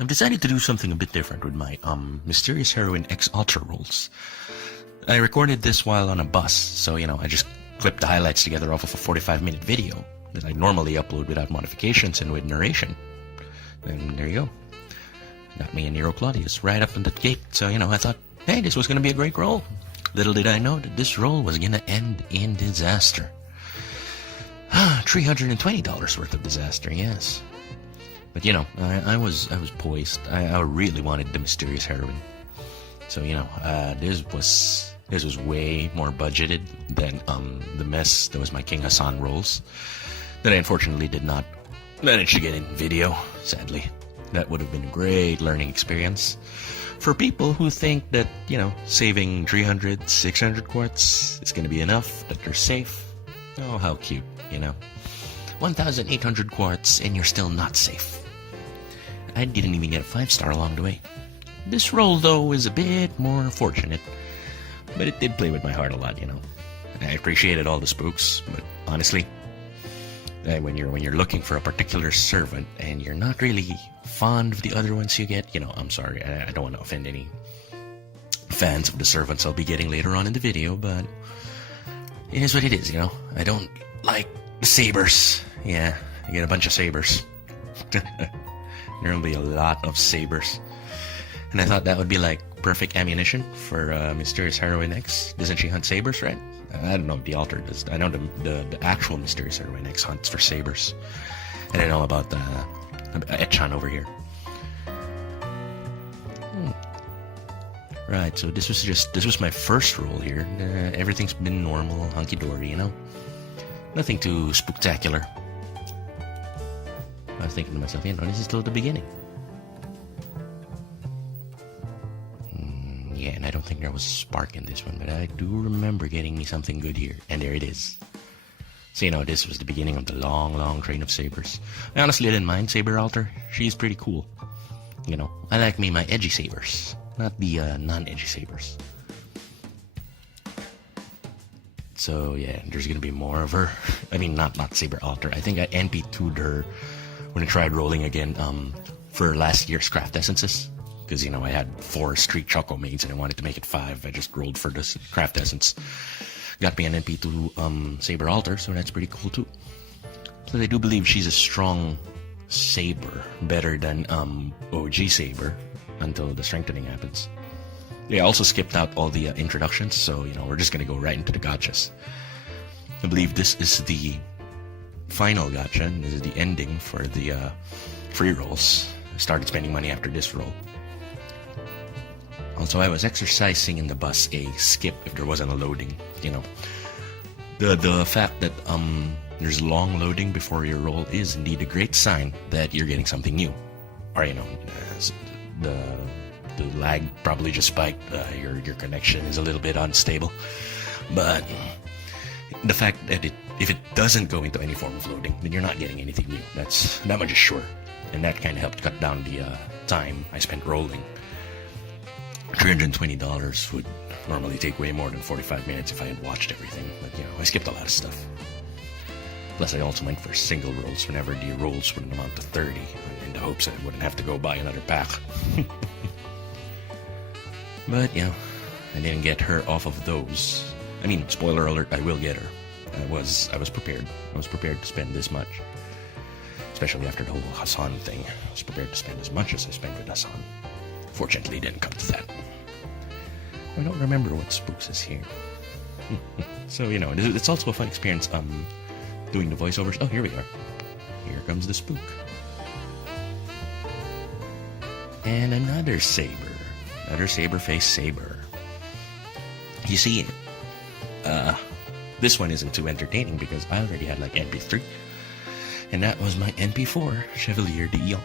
I've decided to do something a bit different with my Mysterious Heroine X Ultra rolls. I recorded this while on a bus, so I just clipped the highlights together off of a 45-minute video that I normally upload without modifications and with narration. And there you go. Got me and Nero Claudius right up in the gate, so I thought, hey, this was going to be a great roll. Little did I know that this roll was going to end in disaster. $320 worth of disaster, yes. But I was poised. I really wanted the Mysterious Heroine. So this was way more budgeted than the mess that was my King Hassan rolls that I unfortunately did not manage to get in video, sadly. That would have been a great learning experience for people who think that, saving 300, 600 quartz is going to be enough, that they're safe. Oh, how cute, 1,800 quartz and you're still not safe. I didn't even get a 5-star along the way. This roll, though, is a bit more fortunate, but it did play with my heart a lot, I appreciated all the spooks, but honestly, when you're looking for a particular servant and you're not really fond of the other ones you get, I'm sorry, I don't want to offend any fans of the servants I'll be getting later on in the video, but it is what it is, I don't like the sabers. Yeah, I get a bunch of sabers. There'll be a lot of sabers. And I thought that would be like perfect ammunition for Mysterious Heroine X. Doesn't she hunt sabers, right? I don't know if the altar does. I know the actual Mysterious Heroine X hunts for sabers. And I know about the Echan over here. Right, so this was my first roll here. Everything's been normal, hunky-dory, Nothing too spectacular. I was thinking to myself, this is still the beginning. Yeah, and I don't think there was a spark in this one, but I do remember getting me something good here. And there it is. So, this was the beginning of the long, long train of sabers. I honestly didn't mind Saber Altar. She's pretty cool. I like me my edgy sabers, not the non-edgy sabers. So, yeah, there's going to be more of her. I mean, not Saber Altar. I think I NP2'd her when I tried rolling again for last year's Craft Essences. Because, I had 4 Street Choco Maids and I wanted to make it 5. I just rolled for this Craft Essence. Got me an NP2 Saber Altar, so that's pretty cool too. So I do believe she's a strong Saber, better than OG Saber, until the strengthening happens. They also skipped out all the introductions, so we're just gonna go right into the gachas. I believe this is the final gacha, and this is the ending for the free rolls. I started spending money after this roll. Also, I was exercising in the bus a skip if there wasn't a loading. The fact that there's long loading before your roll is indeed a great sign that you're getting something new. Or the lag probably just spiked. Your connection is a little bit unstable, but the fact that if it doesn't go into any form of loading, then you're not getting anything new. That much is sure, and that kind of helped cut down the time I spent rolling. $320 would normally take way more than 45 minutes if I had watched everything, but I skipped a lot of stuff. Plus I also went for single rolls whenever the rolls wouldn't amount to 30, in the hopes that I wouldn't have to go buy another pack. But I didn't get her off of those. I mean, spoiler alert, I will get her. I was prepared. I was prepared to spend this much. Especially after the whole Hassan thing. I was prepared to spend as much as I spent with Hassan. Fortunately, it didn't come to that. I don't remember what spooks is here. So, it's also a fun experience doing the voiceovers. Oh, here we are. Here comes the spook. And another saber. Another saber-faced saber. You see, this one isn't too entertaining because I already had like NP3. And that was my NP4, Chevalier d'Eon.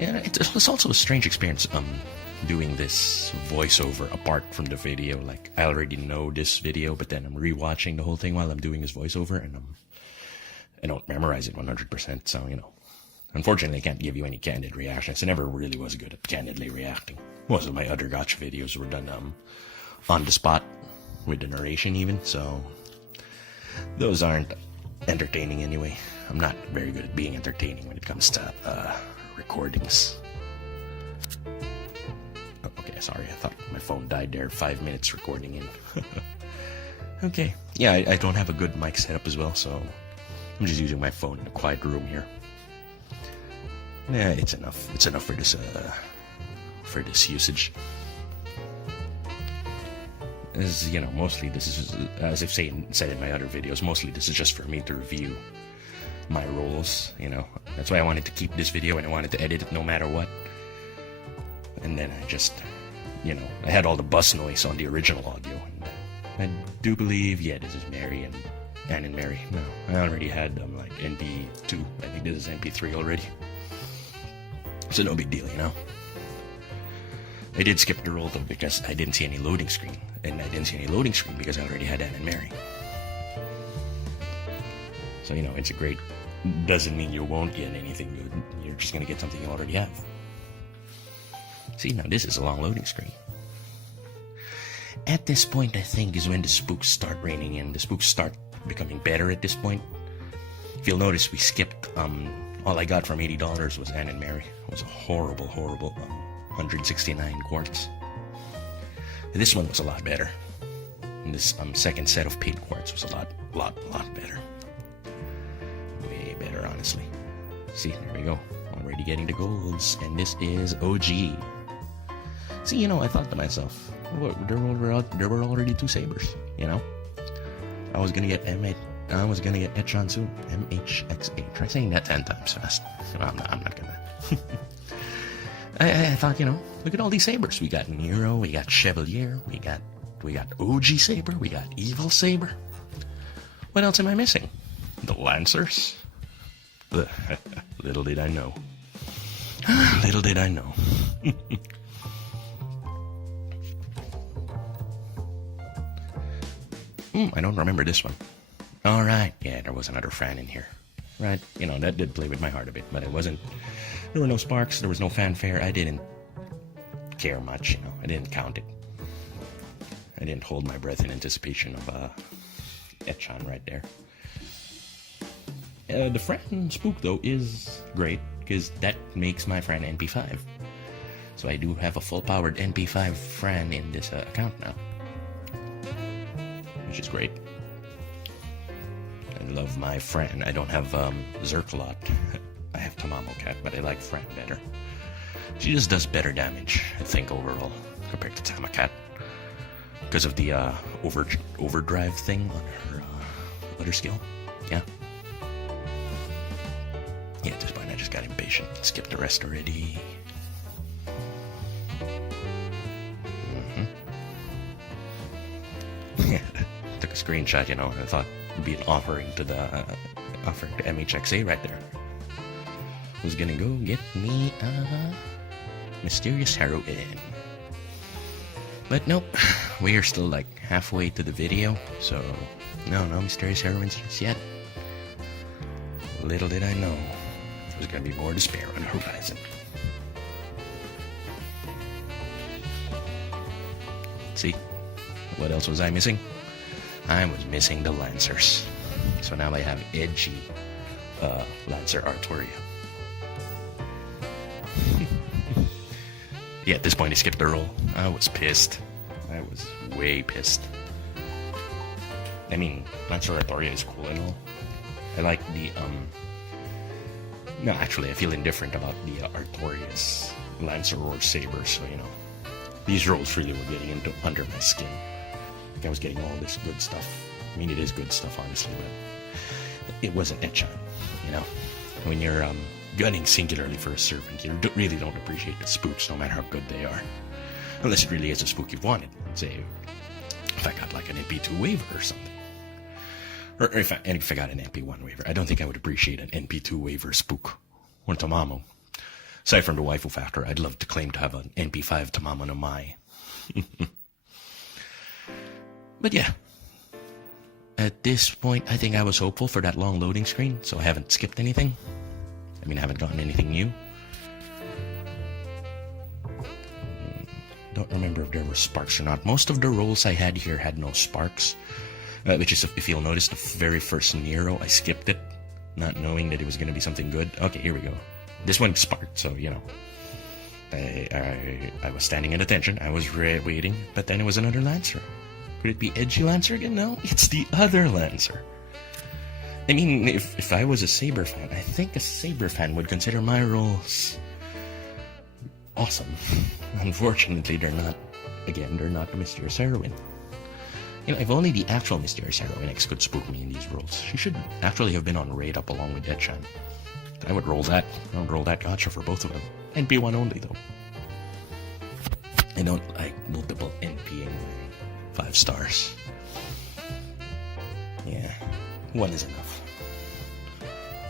Yeah, it's also a strange experience doing this voiceover apart from the video. Like, I already know this video, but then I'm rewatching the whole thing while I'm doing this voiceover, and I don't memorize it 100%, so, unfortunately I can't give you any candid reactions. I never really was good at candidly reacting. Most of my other gacha videos were done on the spot, with the narration even, so those aren't entertaining anyway. I'm not very good at being entertaining when it comes to recordings. Oh, okay, sorry, I thought my phone died there. 5 minutes recording in. Okay, yeah, I don't have a good mic setup as well, so I'm just using my phone in a quiet room here. Yeah, it's enough. It's enough for this usage. As you know, mostly this is, as I've said in my other videos, mostly this is just for me to review my roles, you know. That's why I wanted to keep this video and I wanted to edit it no matter what. And then I just, you know, I had all the bus noise on the original audio. And I do believe, yeah, this is Mary and Anne and Mary. No, I already had them like NP2. I think this is NP3 already. So no big deal, you know. I did skip the roll though because I didn't see any loading screen. And I didn't see any loading screen because I already had Anne and Mary. So, you know, it's a great... Doesn't mean you won't get anything good. You're just going to get something you already have. See, now this is a long loading screen. At this point, I think, is when the spooks start raining in. The spooks start becoming better at this point. If you'll notice, we skipped... all I got from $80 was Anne and Mary. It was a horrible, horrible 169 quartz. This one was a lot better. And this second set of paid quartz was a lot better. Way better, honestly. See, there we go. Already getting the golds. And this is OG. See, you know, I thought to myself, there were already 2 sabers, you know? I was gonna get Etchan soon. MHXA. Try saying that 10 times fast. No, I'm not gonna. I thought, you know, look at all these sabers. We got Nero, we got Chevalier, we got OG Saber, we got Evil Saber. What else am I missing? The Lancers? Little did I know. Little did I know. I don't remember this one. Alright, yeah, there was another Fran in here. Right, you know, that did play with my heart a bit, but it wasn't... There were no sparks, there was no fanfare, I didn't care much, you know, I didn't count it. I didn't hold my breath in anticipation of, Etchan right there. The Fran Spook, though, is great, because that makes my Fran NP5. So I do have a full-powered NP5 Fran in this account now. Which is great. I love my Fran. I don't have Zerklot. I have Tamamo Cat, but I like Fran better. She just does better damage, I think, overall, compared to Tamacat. Because of the overdrive thing on her other skill. Yeah. Yeah, at this point I just got impatient. Skipped the rest already. Took a screenshot, you know, and I thought it'd be an offering to MHXA right there. Was gonna go get me a mysterious heroine. But nope, we are still like halfway to the video, so no mysterious heroines just yet. Little did I know, there's gonna be more despair on the horizon. See, what else was I missing? I was missing the Lancers. So now I have edgy Lancer Artoria. Yeah, at this point I skipped the roll. I was pissed. I was way pissed. I mean, Lancer Artoria is cool and all. I like the, No, actually, I feel indifferent about the Artorias Lancer or Saber, so, you know. These rolls really were getting under my skin. Like I was getting all this good stuff. I mean, it is good stuff, honestly, but it wasn't Etchan, you know? When you're gunning singularly for a servant, you really don't appreciate the spooks, no matter how good they are. Unless it really is a spook you've wanted. Say, if I got like an NP2 waiver or something. Or if I got an NP1 waiver. I don't think I would appreciate an NP2 waiver spook. Or Tamamo. Aside from the waifu factor, I'd love to claim to have an NP5 Tamamo no Mai. But yeah. At this point, I think I was hopeful for that long loading screen, so I haven't skipped anything. I mean, I haven't gotten anything new. Don't remember if there were sparks or not. Most of the rolls I had here had no sparks. Which is, if you'll notice, the very first Nero, I skipped it, not knowing that it was going to be something good. Okay, here we go. This one sparked, so, you know. I was standing at attention. I was waiting, but then it was another Lancer. Could it be Edgy Lancer again? No, it's the other Lancer. I mean, if I was a Saber fan, I think a Saber fan would consider my rolls awesome. Unfortunately, they're not. Again, they're not the Mysterious Heroine. You know, if only the actual Mysterious Heroine X could spook me in these rolls. She should actually have been on Raid Up along with Deadchan. I would roll that. I would roll that Gacha for both of them. NP one only, though. I don't like multiple NPing 5 stars. Yeah, one is enough.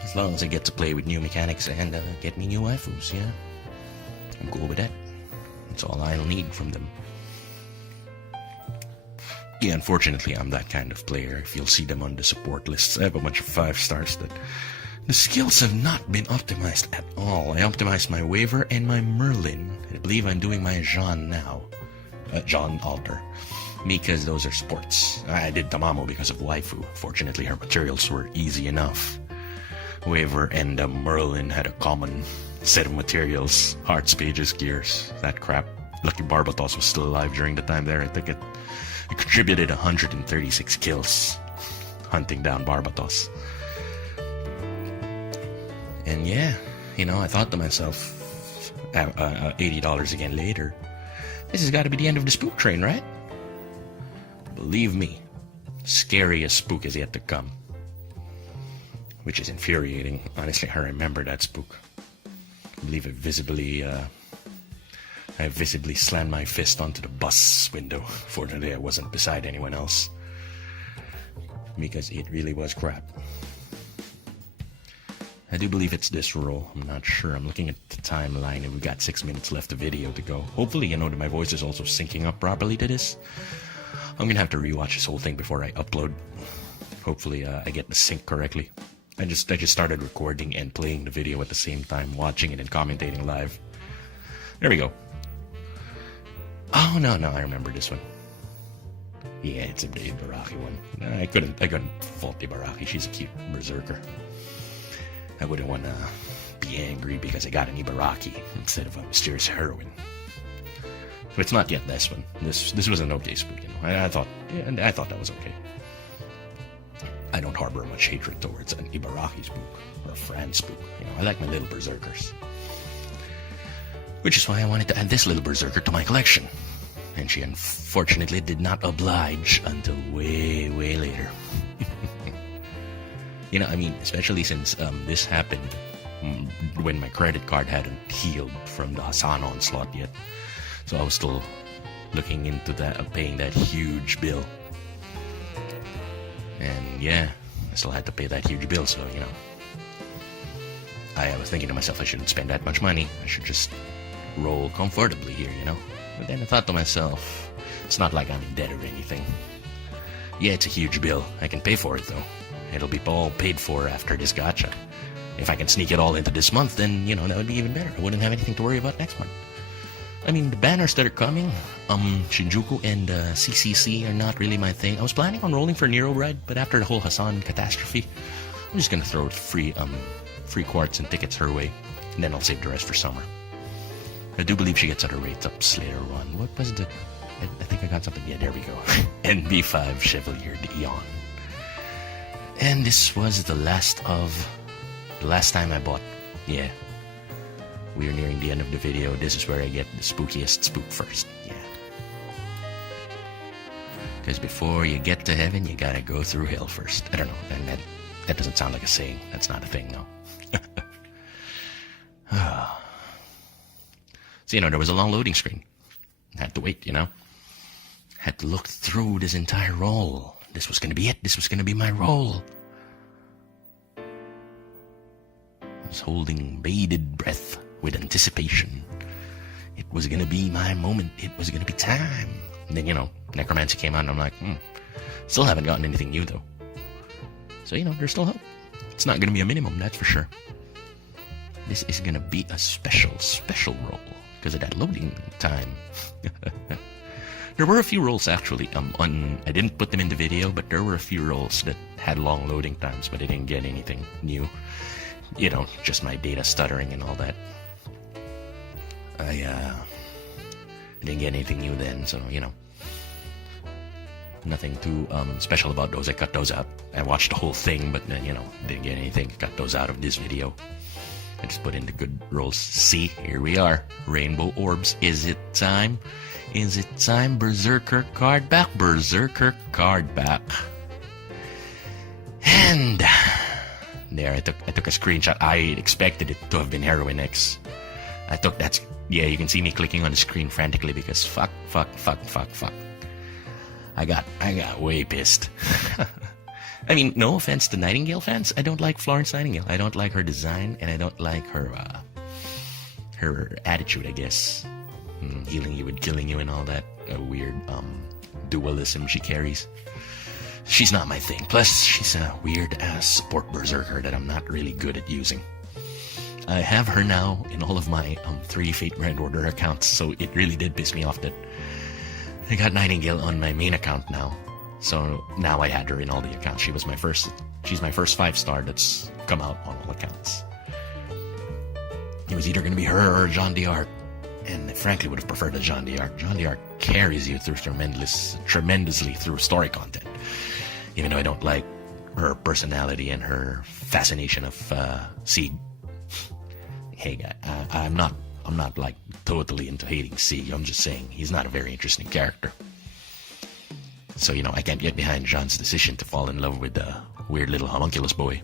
As long as I get to play with new mechanics and get me new waifus, yeah. I'm cool with that. That's all I'll need from them. Yeah, unfortunately, I'm that kind of player. If you'll see them on the support lists, I have a bunch of 5 stars that the skills have not been optimized at all. I optimized my Waver and my Merlin. I believe I'm doing my Jean now. Jean Alter. Because those are sports. I did Tamamo because of waifu. Fortunately, her materials were easy enough. Waver and Merlin had a common set of materials. Hearts, pages, gears. That crap. Lucky Barbatos was still alive during the time there. I think it contributed 136 kills hunting down Barbatos. And yeah, you know, I thought to myself, $80 again later, this has got to be the end of the spook train, right? Believe me, scariest spook is yet to come. Which is infuriating. Honestly, I remember that spook. I believe I visibly slammed my fist onto the bus window. Fortunately, I wasn't beside anyone else. Because it really was crap. I do believe it's this roll. I'm not sure. I'm looking at the timeline and we've got 6 minutes left of video to go. Hopefully, you know, that my voice is also syncing up properly to this. I'm gonna have to rewatch this whole thing before I upload. Hopefully, I get the sync correctly. I just started recording and playing the video at the same time, watching it and commentating live. There we go. Oh no, I remember this one. Yeah, it's a Ibaraki one. I couldn't fault Ibaraki. She's a cute berserker. I wouldn't want to be angry because I got an Ibaraki instead of a Mysterious Heroine. So it's not yet this one. This was an okay spook, you know. I thought that was okay. I don't harbor much hatred towards an Ibaraki spook or a Fran spook. You know, I like my little berserkers. Which is why I wanted to add this little berserker to my collection. And she unfortunately did not oblige until way, way later. You know, I mean, especially since this happened when my credit card hadn't healed from the Hassan onslaught yet. So I was still looking into that, paying that huge bill. And yeah, I still had to pay that huge bill, so, you know. I was thinking to myself, I shouldn't spend that much money. I should just roll comfortably here, you know. But then I thought to myself, it's not like I'm in debt or anything. Yeah, it's a huge bill. I can pay for it, though. It'll be all paid for after this gacha. If I can sneak it all into this month, then, you know, that would be even better. I wouldn't have anything to worry about next month. I mean, the banners that are coming, Shinjuku and CCC are not really my thing. I was planning on rolling for Nero Ride, but after the whole Hassan catastrophe, I'm just gonna throw free quartz and tickets her way, and then I'll save the rest for summer. I do believe she gets other rates up later on. What was the... I think I got something. Yeah, there we go. NB5 Chevalier d'Eon. And this was the last time I bought. Yeah. We're nearing the end of the video. This is where I get the spookiest spook first. Yeah. Because before you get to heaven, you gotta go through hell first. I don't know. And that doesn't sound like a saying. That's not a thing, no. So, you know, there was a long loading screen. I had to wait, you know. Had to look through this entire roll. This was gonna be it. This was gonna be my roll. I was holding bated breath with anticipation. It was gonna be my moment. It was gonna be time. And then, you know, Necromancy came out and I'm like, still haven't gotten anything new, though. So, you know, there's still hope. It's not gonna be a minimum, that's for sure. This is gonna be a special roll because of that loading time. There were a few rolls, actually. I didn't put them in the video, but there were a few rolls that had long loading times, but I didn't get anything new. just my data stuttering and all that. I didn't get anything new then, so, nothing too special about those. I cut those out. I watched the whole thing, but then, didn't get anything. Cut those out of this video. I just put in the good rolls. See, here we are. Rainbow orbs. Is it time? Is it time? Berserker card back. Berserker card back. And there, I took a screenshot. I expected it to have been Heroine X. I took that. Yeah, you can see me clicking on the screen frantically because fuck. I got way pissed. I mean, no offense to Nightingale fans. I don't like Florence Nightingale. I don't like her design, and I don't like her attitude, I guess. Healing you with killing you and all that weird dualism she carries. She's not my thing. Plus, she's a weird-ass support berserker that I'm not really good at using. I have her now in all of my 3 Fate Grand Order accounts, so it really did piss me off that I got Nightingale on my main account now. So now I had her in all the accounts. She's my first 5-star that's come out on all accounts. It was either going to be her or John d'Arc, and I frankly would have preferred a John d'Arc. John d'Arc carries you through tremendously through story content. Even though I don't like her personality and her fascination of Sieg. Hey guy, I'm not like totally into hating Sieg. I'm just saying he's not a very interesting character. So, I can't get behind John's decision to fall in love with the weird little homunculus boy.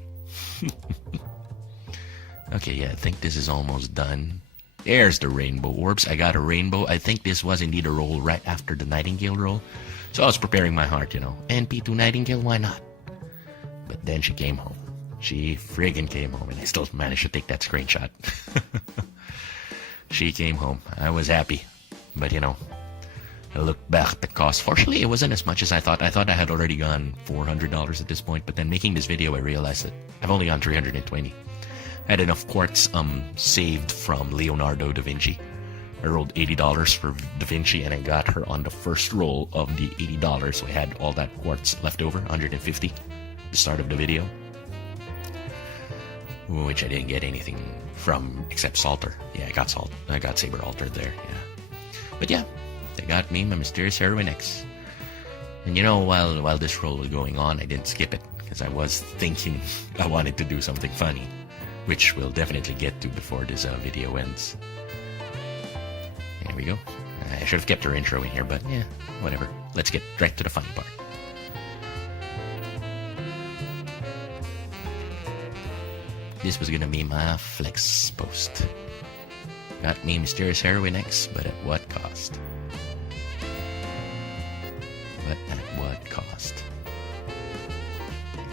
Okay, yeah, I think this is almost done. There's the rainbow orbs. I got a rainbow. I think this was indeed a roll right after the Nightingale roll. So I was preparing my heart, NP2 Nightingale, why not? But then she came home. She friggin' came home, and I still managed to take that screenshot. She came home. I was happy. But, I looked back at the cost. Fortunately, it wasn't as much as I thought. I thought I had already gone $400 at this point, but then making this video, I realized that I've only gone $320. I had enough quartz saved from Leonardo da Vinci. I rolled $80 for Da Vinci, and I got her on the first roll of the $80, so I had all that quartz left over, $150, the start of the video, which I didn't get anything from except Salter. Yeah, I got Salt. I got Saber Altar there, yeah. But yeah, they got me my Mysterious Heroine X. And while this roll was going on, I didn't skip it, because I was thinking I wanted to do something funny, which we'll definitely get to before this video ends. There we go. I should have kept her intro in here, but yeah, whatever. Let's get right to the funny part. This was gonna be my flex post. Got me Mysterious Heroine X, but at what cost? But at what cost?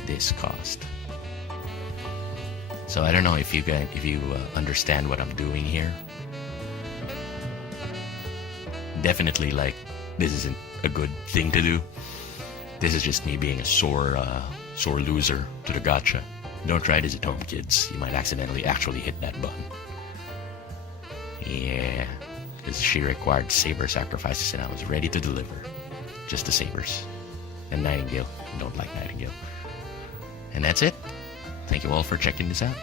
This cost. So I don't know if you understand what I'm doing here. Definitely, this isn't a good thing to do. This is just me being a sore loser to the gacha. Don't try this at home, kids. You might accidentally actually hit that button. Yeah, because she required saber sacrifices, and I was ready to deliver. Just the sabers. And Nightingale. Don't like Nightingale. And that's it. Thank you all for checking this out.